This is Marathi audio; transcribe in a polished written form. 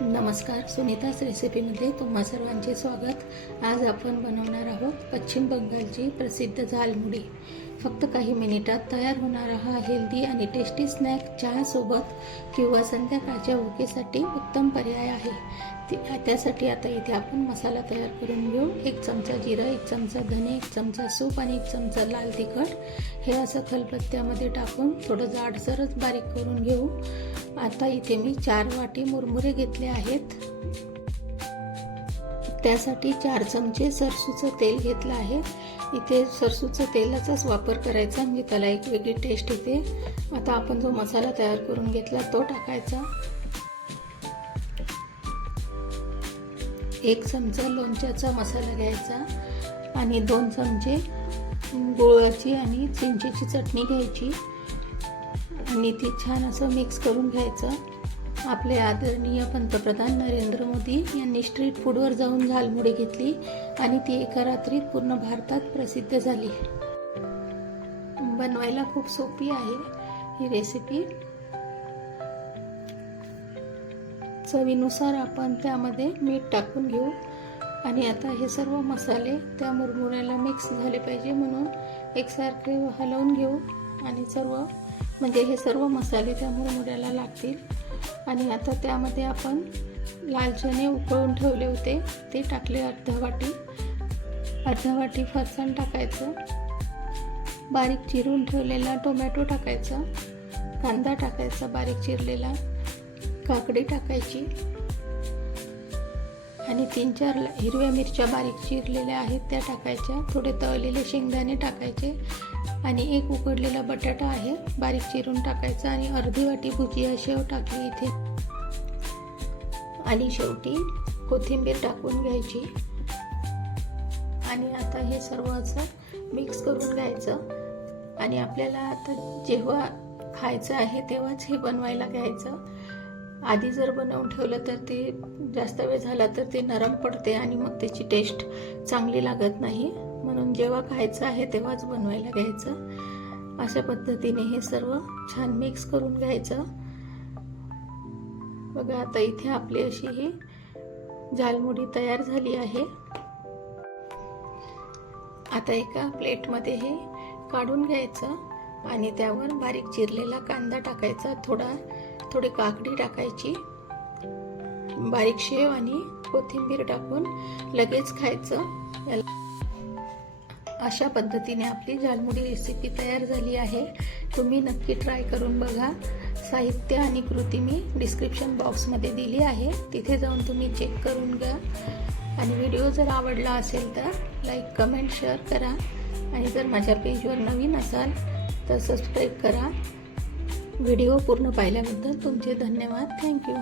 नमस्कार, सुनीताच रेसिपीमध्ये तुम्हा सर्वांचे स्वागत। आज आपण बनवणार आहोत पश्चिम बंगालची प्रसिद्ध झालमुडी। फक्त काही मिनिटात तयार होणारा हा हेल्दी आणि टेस्टी स्नॅक चहासोबत किंवा संध्याकाळच्या भुकेसाठी उत्तम पर्याय आहे। त्यासाठी आता इथे आपण मसाला तयार करून घेऊ। 1 चमचा जिरा, 1 चमचा धने, 1 चमचा सूप आणि 1 चमचा लाल तिखट हे असं खलबत्त्यामध्ये टाकून थोडं जाडसरच बारीक करून घेऊ। आता इथे मी 4 वाटी मुरमुरे घेतले आहेत। त्यासाठी 4 चमचे सरसूचं तेल घेतलं आहे। इथे सरसूचं तेलाचाच वापर करायचा, म्हणजे त्याला एक वेगळी टेस्ट येते। आता आपण जो मसाला तयार करून घेतला तो टाकायचा। 1 चमचा लोणच्याचा मसाला घ्यायचा आणि 2 चमचे गुळाची आणि चिंचेची चटणी घ्यायची आणि ती छान असं मिक्स करून घ्यायचं। आपले आदरणीय पंतप्रधान नरेंद्र मोदी यांनी स्ट्रीट फूडवर जाऊन झालमुडी घेतली आणि ती एका रात्रीत पूर्ण भारतात प्रसिद्ध झाली। बनवायला खूप सोपी आहे ही रेसिपी। चवीनुसार आपण त्यामध्ये मीठ टाकून घेऊ आणि आता हे सर्व मसाले त्या मुरमुऱ्याला मिक्स झाले पाहिजे, म्हणून एकसारखे हलवून घेऊ आणि म्हणजे हे सर्व मसाले त्या मुरमुऱ्याला लागतील। आणि आता त्यामध्ये आपण लाल चणे उकळून ठेवले होते ते टाकले अर्धा वाटी फरसाण टाकायचं, बारीक चिरून ठेवलेला टोमॅटो टाकायचा, कांदा टाकायचा बारीक चिरलेला, काकडी टाकायची आणि 3-4 हिरव्या मिरच्या बारीक चिरलेल्या आहेत त्या टाकायच्या, थोडे तळलेले शेंगदाणे टाकायचे आणि 1 उकडलेला बटाटा आहे बारीक चिरून टाकायचा आणि अर्धी वाटी भुजिया शेव टाकली इथे आणि शेवटी कोथिंबीर टाकून घ्यायची आणि आता हे सर्व असं मिक्स करून घ्यायचं। आणि आपल्याला आता जेव्हा खायचं आहे तेव्हाच हे बनवायला घ्यायचं। आधी जर बनवून ठेवलं तर ते जास्त वेळ झाला तर ते नरम पडते आणि मग त्याची टेस्ट चांगली लागत नाही, म्हणून जेव्हा खायचं आहे तेव्हाच बनवायला घ्यायचं। अशा पद्धतीने हे सर्व छान मिक्स करून घ्यायचं। बघा आता इथे आपली अशी ही झालमुडी तयार झाली आहे। आता एका प्लेटमध्ये हे काढून घ्यायचं आणि त्यावर बारीक चिरलेला कांदा टाकायचा, थोडी काकडी टाकायची, बारीक शेव आणि कोथिंबीर टाकून लगेच खायचं। अशा पद्धतीने आपली झालमुडी रेसिपी तयार झाली आहे। तुम्ही नक्की ट्राय करून बघा। साहित्य आणि कृती मी डिस्क्रिप्शन बॉक्समध्ये दिली आहे, तिथे जाऊन तुम्ही चेक करून घ्या। आणि व्हिडिओ जर आवडला असेल तर लाईक, कमेंट, शेअर करा आणि जर माझ्या पेजवर नवीन असाल तर सबस्क्राईब करा। व्हिडिओ पूर्ण पाहिल्याबद्दल तुमचे धन्यवाद। थँक्यू।